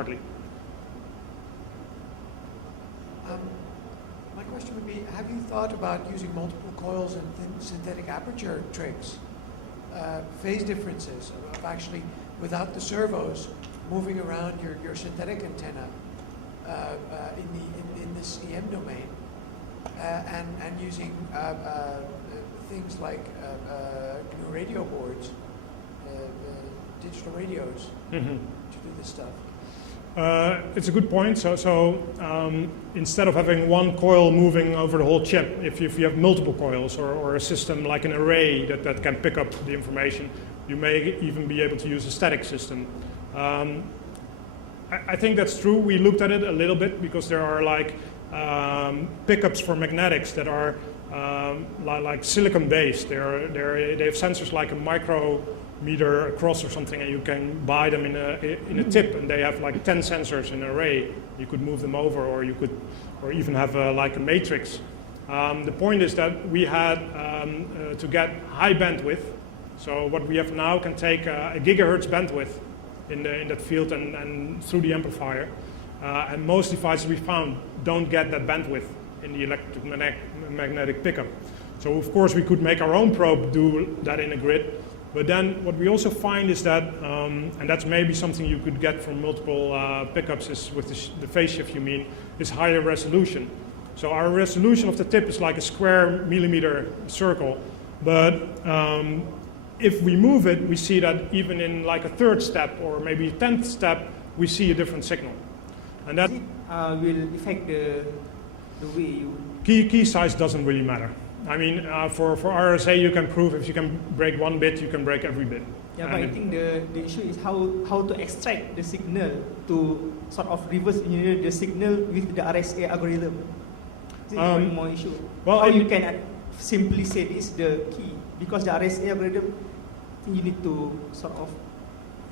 smartly. My question would be, have you thought about using multiple coils and synthetic aperture trigs, phase differences of actually, without the servos, moving around your synthetic antenna in this EM domain, and using things like radio boards, digital radios, to do this stuff? It's a good point. So instead of having one coil moving over the whole chip, if you have multiple coils or a system like an array that can pick up the information, you may even be able to use a static system. I think that's true. We looked at it a little bit because there are like pickups for magnetics that are like silicon based. They have sensors like a micrometer across or something, and you can buy them in a tip, and they have like 10 sensors in an array. You could move them over, or you could, or even have like a matrix. The point is that we had to get high bandwidth. So what we have now can take a gigahertz bandwidth in that field and through the amplifier. And most devices we found don't get that bandwidth in the electromagnetic pickup. So of course we could make our own probe do that in a grid. But then what we also find is that, and that's maybe something you could get from multiple pickups is with the phase shift you mean, is higher resolution. So our resolution of the tip is like a square millimeter circle. But if we move it, we see that even in like a third step or maybe a 10th step, we see a different signal. And that will affect the way you... Key size doesn't really matter. I mean, for RSA, you can prove if you can break one bit, you can break every bit. Yeah, but I think the issue is how to extract the signal to sort of reverse engineer the signal with the RSA algorithm. This is one more issue. Well, how you can simply say this is the key, because the RSA algorithm, you need to sort of...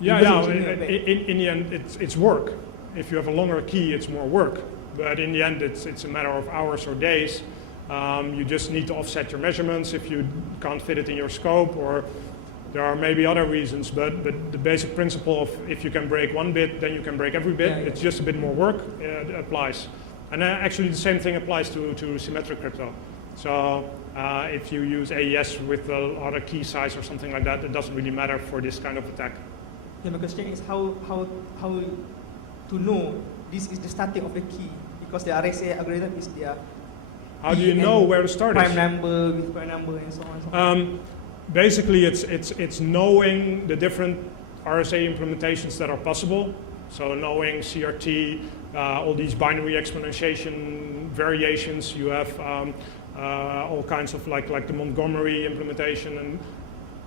Yeah. In the end, it's work. If you have a longer key, it's more work. But in the end, it's a matter of hours or days. You just need to offset your measurements if you can't fit it in your scope, or there are maybe other reasons, but the basic principle of if you can break one bit, then you can break every bit. It's just a bit more work, applies. And actually the same thing applies to symmetric crypto. So if you use AES with other key size or something like that, it doesn't really matter for this kind of attack. Yeah, my question is how to know this is the starting of the key, because the RSA algorithm is there. How do you know where to start? Prime number with prime number and so on and so on. Basically, it's knowing the different RSA implementations that are possible. So knowing CRT, all these binary exponentiation variations. You have all kinds of like the Montgomery implementation. And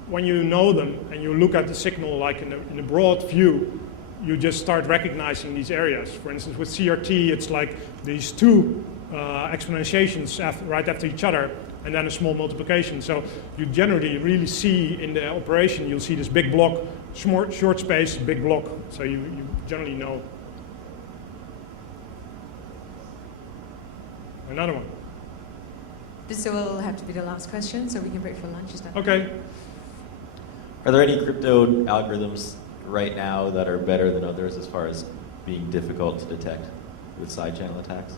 when you know them and you look at the signal like in a broad view, you just start recognizing these areas. For instance, with CRT, it's like these two exponentiations right after each other, and then a small multiplication. So you generally really see in the operation, you'll see this big block, short space, big block. So you generally know. Another one. This will have to be the last question, so we can break for lunch. Is that okay? Are there any crypto algorithms right now that are better than others as far as being difficult to detect with side channel attacks?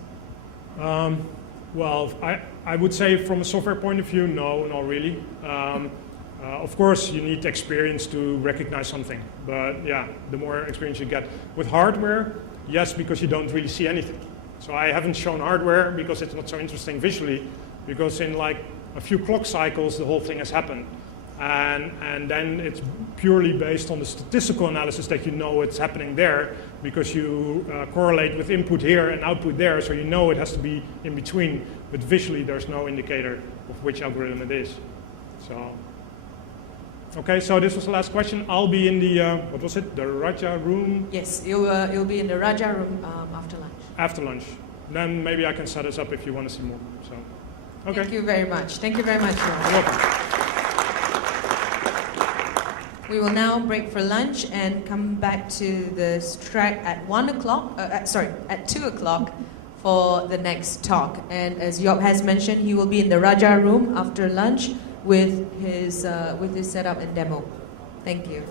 Well, I would say from a software point of view, no, not really. Of course, you need experience to recognize something, but yeah, the more experience you get. With hardware, yes, because you don't really see anything. So I haven't shown hardware because it's not so interesting visually, because in like a few clock cycles, the whole thing has happened. And then it's purely based on the statistical analysis that you know it's happening there, because you correlate with input here and output there, so you know it has to be in between. But visually, there's no indicator of which algorithm it is. So, okay, so this was the last question. I'll be in the, what was it, the Raja room? Yes, you'll be in the Raja room after lunch. After lunch. Then maybe I can set us up if you want to see more. So, okay. Thank you very much. Thank you very much. You're welcome. We will now break for lunch and come back to the track at 1 o'clock, at 2 o'clock for the next talk. And as Job has mentioned, he will be in the Raja room after lunch with his setup and demo. Thank you.